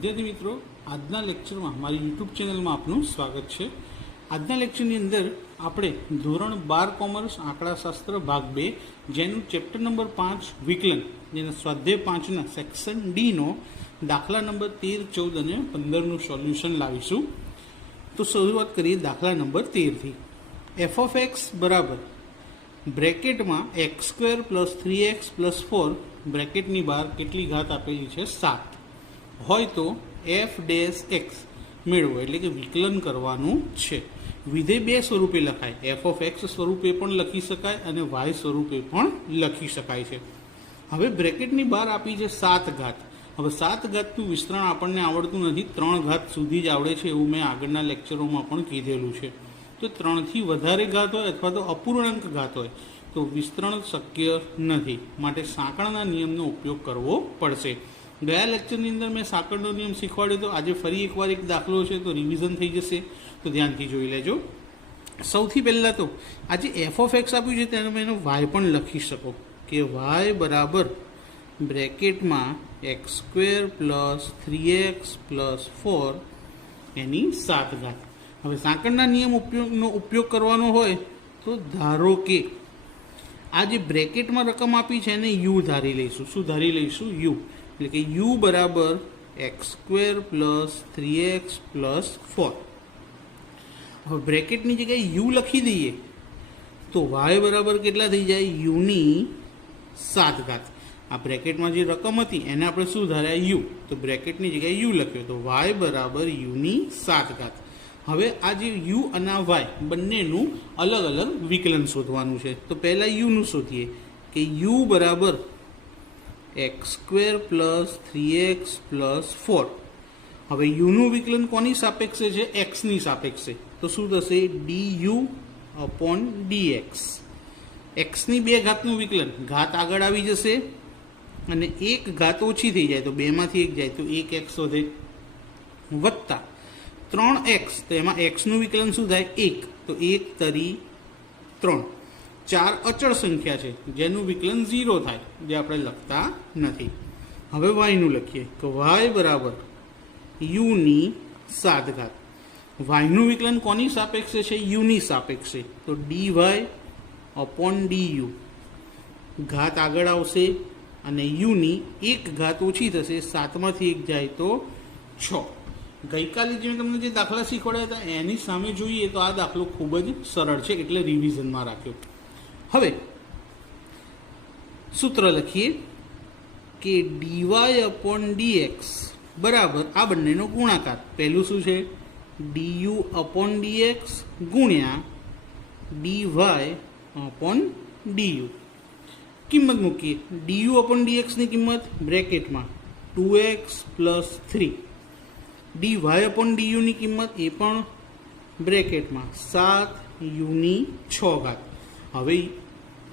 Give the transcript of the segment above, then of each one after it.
વિદ્યાર્થી મિત્રો, આજના લેક્ચરમાં મારી યુટ્યુબ ચેનલમાં આપનું સ્વાગત છે। આજના લેક્ચરની અંદર આપણે ધોરણ 12 કોમર્સ આંકડાશાસ્ત્ર ભાગ 2 જેનું ચેપ્ટર નંબર 5 વિકલન, જેના સ્વાધ્યાય 5ના સેક્શન ડીનો દાખલા નંબર 13, 14 અને 15નું સોલ્યુશન લાવીશું। તો શરૂઆત કરીએ દાખલા નંબર 13થી। એફ ઓફ એક્સ બરાબર બ્રેકેટમાં x square plus 3x plus 4 બ્રેકેટની બહાર કેટલી ઘાત આપેલી છે 7 હોય તો એફ ડેશ એક્સ મેળવો, એટલે કે વિકલન કરવાનું છે। વિધેય બે સ્વરૂપે લખાય, એફ ઓફ એક્સ સ્વરૂપે પણ લખી શકાય અને વાય સ્વરૂપે પણ લખી શકાય છે। હવે બ્રેકેટની બહાર આપી છે 7 ઘાત। હવે 7 ઘાતનું વિસ્તરણ આપણને આવડતું નથી, 3 ઘાત સુધી જ આવડે છે એવું મેં આગળના લેક્ચરોમાં પણ કીધેલું છે। તો 3થી વધારે ઘાત હોય અથવા તો અપૂર્ણાંક ઘાત હોય તો વિસ્તરણ શક્ય નથી, માટે સાંકળના નિયમનો ઉપયોગ કરવો પડશે। ગયા લેક્ચરની અંદર મેં સાંકળનો નિયમ શીખવાડ્યો, તો આજે ફરી એકવાર એક દાખલો છે તો રિવિઝન થઈ જશે, તો ધ્યાનથી જોઈ લેજો। સૌથી પહેલાં તો આજે એફ ઓફ એક્સ આપ્યું છે તેને એનો વાય પણ લખી શકો કે વાય બરાબર બ્રેકેટમાં x square plus 3x plus 4 એની 7 ઘાત। હવે સાંકળના નિયમ ઉપયોગ કરવાનો હોય તો ધારો કે આ જે બ્રેકેટમાં રકમ આપી છે એને યુ ધારી લઈશું। શું ધારી લઈશું? યુ, એટલે કે યુ બરાબર x square plus 3x plus 4। હવે બ્રેકેટની જગ્યાએ યુ લખી દઈએ તો વાય બરાબર કેટલા થઈ જાય? યુની 7 ઘાત। આ બ્રેકેટમાં જે રકમ હતી એને આપણે શું ધાર્યા? યુ, તો બ્રેકેટની જગ્યાએ યુ લખ્યો તો વાય બરાબર યુની 7 ઘાત। હવે આ જે યુ અને વાય બંનેનું અલગ અલગ વિકલન શોધવાનું છે। તો પહેલાં યુનું શોધીએ કે યુ બરાબર x square plus 3x plus 4। હવે યુનું વિકલન કોની સાપેક્ષે છે? એક્સની સાપેક્ષે, તો શું થશે? D u upon d x. એક્સની 2 ઘાતનું વિકલન, ઘાત આગળ આવી જશે અને 1 ઘાત ઓછી થઈ જાય તો 2માંથી 1 જાય તો 1x વધે, વત્તા 3x, તો એમાં એક્સનું વિકલન શું થાય? 1, તો 1 તરી 3। 4 અચળ સંખ્યા છે જેનું વિકલન 0 થાય, જે આપણે લખતા નથી। હવે વાયનું લખીએ તો વાય બરાબર યુની 7 ઘાત। વાયનું વિકલન કોની સાપેક્ષે છે? યુની સાપેક્ષે, તો D Y upon D U. ઘાત આગળ આવશે અને યુની 1 ઘાત ઓછી થશે, 7માંથી 1 જાય તો 6। ગઈકાલે જે તમને જે દાખલા શીખવાડ્યા હતા એની સામે જોઈએ તો આ દાખલો ખૂબ જ સરળ છે, એટલે રિવિઝનમાં રાખ્યો। હવે સૂત્ર લખીએ કે ડીવાય અપોન ડીએક્સ બરાબર આ બંનેનો ગુણાકાર। પહેલું શું છે? ડીયુ અપોન ડીએક્સ ગુણ્યા ડીવાય અપોન ડીયુ। કિંમત મૂકીએ, ડીયુ અપોન ડીએક્સની કિંમત બ્રેકેટમાં 2x plus 3, d Y upon ડીયુની કિંમત એ પણ બ્રેકેટમાં 7u ની 6 ઘાત। હવે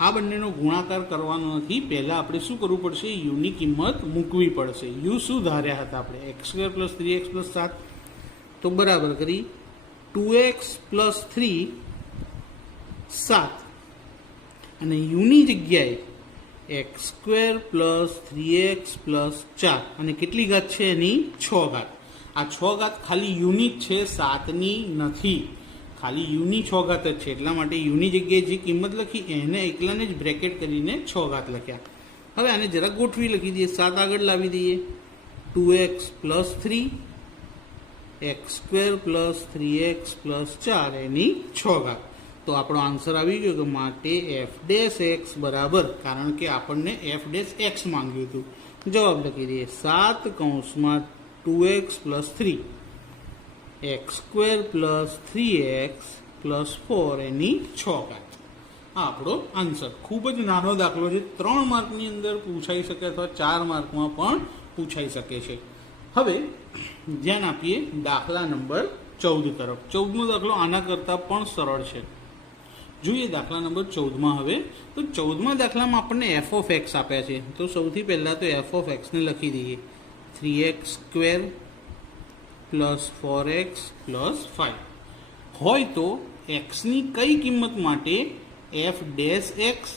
આ બંનેનો ગુણાકાર કરવાનો નથી, પહેલાં આપણે શું કરવું પડશે? યુની કિંમત મૂકવી પડશે। યુ શું ધાર્યા હતા આપણે? X square plus 3x plus 7, તો બરાબર કરી 2x પ્લસ 3 7 અને યુની જગ્યાએ x square plus 3x plus 4 અને કેટલી ઘાત છે એની? 6 ઘાત। આ 6 ઘાત ખાલી યુની જ છે, 7ની નથી, ખાલી યુની 6 ઘાત જ છે, એટલા માટે યુની જગ્યાએ જે કિંમત લખી એને એકલાને જ બ્રેકેટ કરીને 6 ઘાત લખ્યા। હવે આને જરા ગોઠવી લખી દઈએ, 7 આગળ લાવી દઈએ, 2x plus 3 x square plus 3x plus 4 એની 6 ઘાત। તો આપણો આન્સર આવી ગયો કે માટે એફ ડેશ એક્સ બરાબર, કારણ કે આપણને એફ ડેશ એક્સ માંગ્યું હતું, જવાબ લખી દઈએ 7 કૌંસમાં 2x plus 3 x square plus 3x plus 4 એની 6 ઘાત। આ આપણો આન્સર। ખૂબ જ નાનો દાખલો છે, 3 માર્કની અંદર પૂછાઈ શકે અથવા 4 માર્કમાં પણ પૂછાઈ શકે છે। હવે ધ્યાન આપીએ દાખલા નંબર 14 તરફ। 14મો દાખલો આના કરતાં પણ સરળ છે, જોઈએ દાખલા નંબર 14માં। હવે તો 14મા દાખલામાં આપણને એફ ઓફ એક્સ આપ્યા છે, તો સૌથી પહેલાં તો એફ ઓફ એક્સને લખી દઈએ 3x square plus 4x plus 5 હોય તો એક્સની કઈ કિંમત માટે F dash x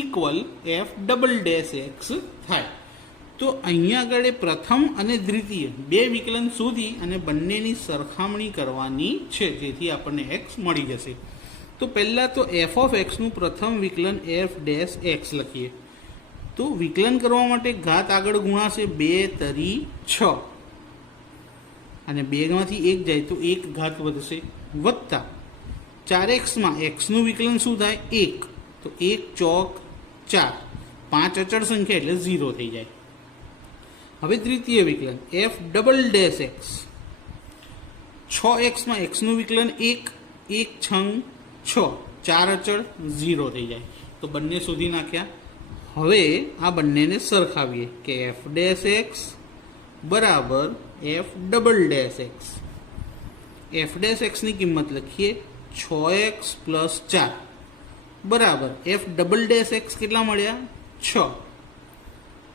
equal F double dash x થાય? તો અહીંયા આગળ પ્રથમ અને દ્વિતીય બે વિકલન શોધી અને બંનેની સરખામણી કરવાની છે, જેથી આપણને એક્સ મળી જશે. તો પહેલાં તો એફ ઓફ એક્સનું પ્રથમ વિકલન એફ ડેશ એક્સ લખીએ. તો વિકલન કરવા માટે ઘાત આગળ ગુણાશે 2 તરી 6 અને 2માંથી 1 જાય તો 1 ઘાત વધશે, વત્તા 4x એક્સનું વિકલન શું થાય 1, તો 1 ચોક 4, 5 અચળ સંખ્યા એટલે 0 થઈ જાય. હવે દ્વિતીય વિકલન F double dash x, 6x એક્સનું વિકલન 1, 1 છંગ 6, 4 અચળ 0 થઈ જાય. તો બંને શોધી નાખ્યા. હવે આ બંનેને સરખાવીએ કે એફ ડેશ એક્સ બરાબર f double dash x. F dash એક્સની કિંમત લખીએ 6x પ્લસ 4 બરાબર એફ ડબલ ડેશ એક્સ કેટલા મળ્યા 6.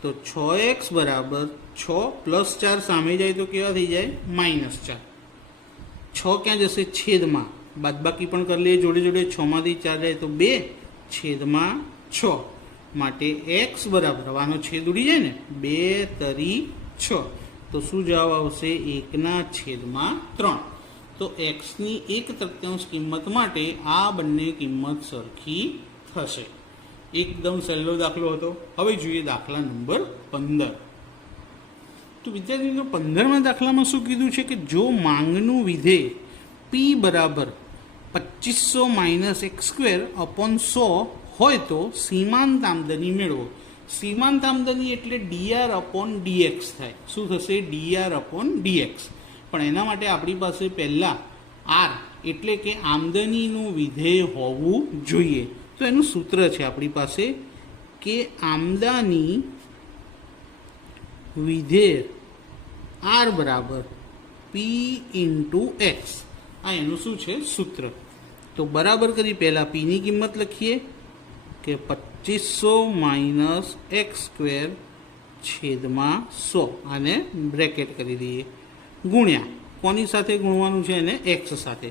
તો 6x બરાબર 6 પ્લસ 4 સામે જાય તો કેવા થઈ જાય -4. 6 ક્યાં જશે છેદમાં, બાદબાકી પણ કરી લઈએ જોડે જોડે, 6માંથી 4 જાય તો 2 છેદમાં 6, માટે x બરાબર આનો છેદ ઉડી જાય ને 2 તરી 6. તો શું જવાબ આવશે 1/3. તો એક્સની 1/3 કિંમત માટે આ બંને કિંમત સરખી થશે. એકદમ સહેલો દાખલો હતો. હવે જોઈએ દાખલા નંબર 15. તો વિદ્યાર્થીઓ 15માં દાખલામાં શું કીધું છે કે જો માંગનું વિધેય p બરાબર 2500 - x²/100 હોય તો સીમાંત આમદની મેળવો. સીમાંત આમદની એટલે dr/dx થાય. શું થશે dr/dx. પણ એના માટે આપણી પાસે પહેલાં r એટલે કે આમદનીનું વિધેય હોવું જોઈએ. તો એનું સૂત્ર છે આપણી પાસે કે આમદની વિધેય r બરાબર p × x. આ એનું શું છે સૂત્ર. તો બરાબર કરી પહેલાં પીની કિંમત લખીએ કે 2500 - x²/100 આને બ્રેકેટ કરી દઈએ, ગુણ્યા કોની સાથે ગુણવાનું છે એને x સાથે.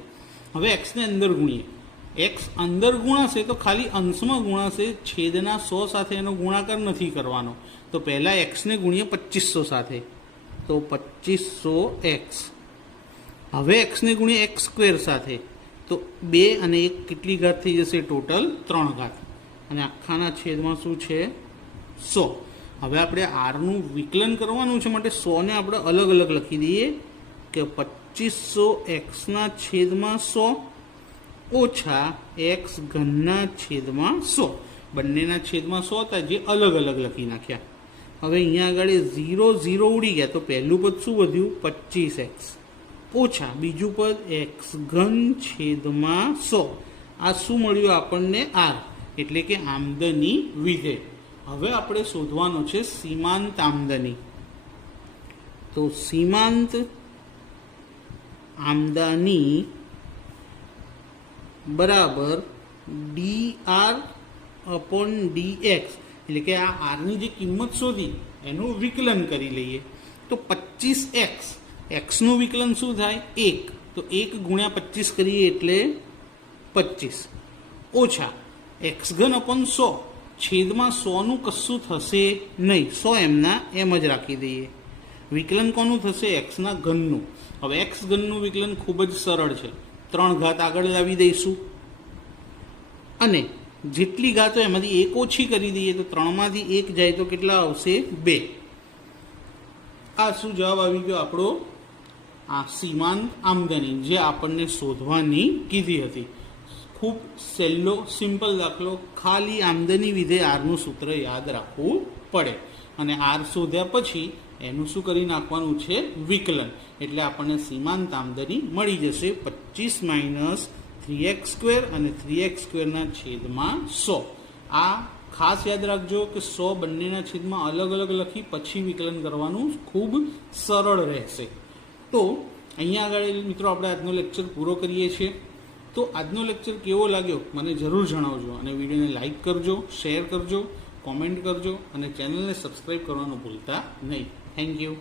હવે xને અંદર ગુણીએ. x અંદર ગુણાશે તો ખાલી અંશમાં ગુણાશે, છેદના 100 સાથે એનો ગુણાકાર નથી કરવાનો. તો પહેલાં xને ગુણીએ 2500 સાથે, તો 2500x. હવે xને ગુણીએ x² સાથે, તો 2 અને 1 કેટલી ઘાત થઈ જશે ટોટલ 3 ઘાત, અને આખાના છેદમાં શું છે 100. હવે આપણે આરનું વિકલન કરવાનું છે, માટે 100ને આપણે અલગ અલગ લખી દઈએ કે 2500x/100 ઓછા x3/100. બંનેના છેદમાં 100 હતા જે અલગ અલગ લખી નાખ્યા. હવે અહીંયા આગળ 0 0 ઉડી ગયા, તો પહેલું પદ શું વધ્યું 25x ઓછા બીજું પદ x3/100. આ શું મળ્યું આપણને r એટલે કે આમદની વિધેય. હવે આપણે શોધવાનો છે સીમાંત આમદની. તો સીમાંત આમદની બરાબર dr/dx, એટલે કે આ આરની જે કિંમત શોધી એનું વિકલન કરી લઈએ. તો 25x એક્સનું વિકલન શું થાય 1, તો 1 × 25 કરીએ એટલે 25 ઓછા x3/100 છેદમાં 100નું કશું થશે નહીં, 100 એમના એમ જ રાખી દઈએ. વિકલન કોનું થશે એક્સના ઘનનું. હવે એક્સ ઘનનું વિકલન ખૂબ જ સરળ છે, 3 ઘાત આગળ લાવી દઈશું અને જેટલી ઘાત હોય એમાંથી 1 ઓછી કરી દઈએ, તો 3માંથી 1 જાય તો કેટલા આવશે 2. આ શું જવાબ આવી ગયો આપણો આ સીમાંત આમદની જે આપણને શોધવાની કીધી હતી. ખૂબ સહેલો સિમ્પલ દાખલો. ખાલી આમદની વિધેય આરનું સૂત્ર યાદ રાખવું પડે અને આર શોધ્યા પછી એનું શું કરી નાખવાનું છે વિકલન. એટલે આપણને સીમાંત આમદની મળી જશે 25 - 3x² અને 3x²/100. આ ખાસ યાદ રાખજો કે 100 બંનેના છેદમાં અલગ અલગ લખી પછી વિકલન કરવાનું ખૂબ સરળ રહેશે. તો અહીંયા આગળ મિત્રો આપણે આજનો લેક્ચર પૂરો કરીએ છીએ. તો આજનો લેક્ચર કેવો લાગ્યો મને જરૂર જણાવજો અને વિડીયોને લાઇક કરજો, શેર કરજો, કોમેન્ટ કરજો અને ચેનલને સબસ્ક્રાઈબ કરવાનું ભૂલતા નહીં. Thank you.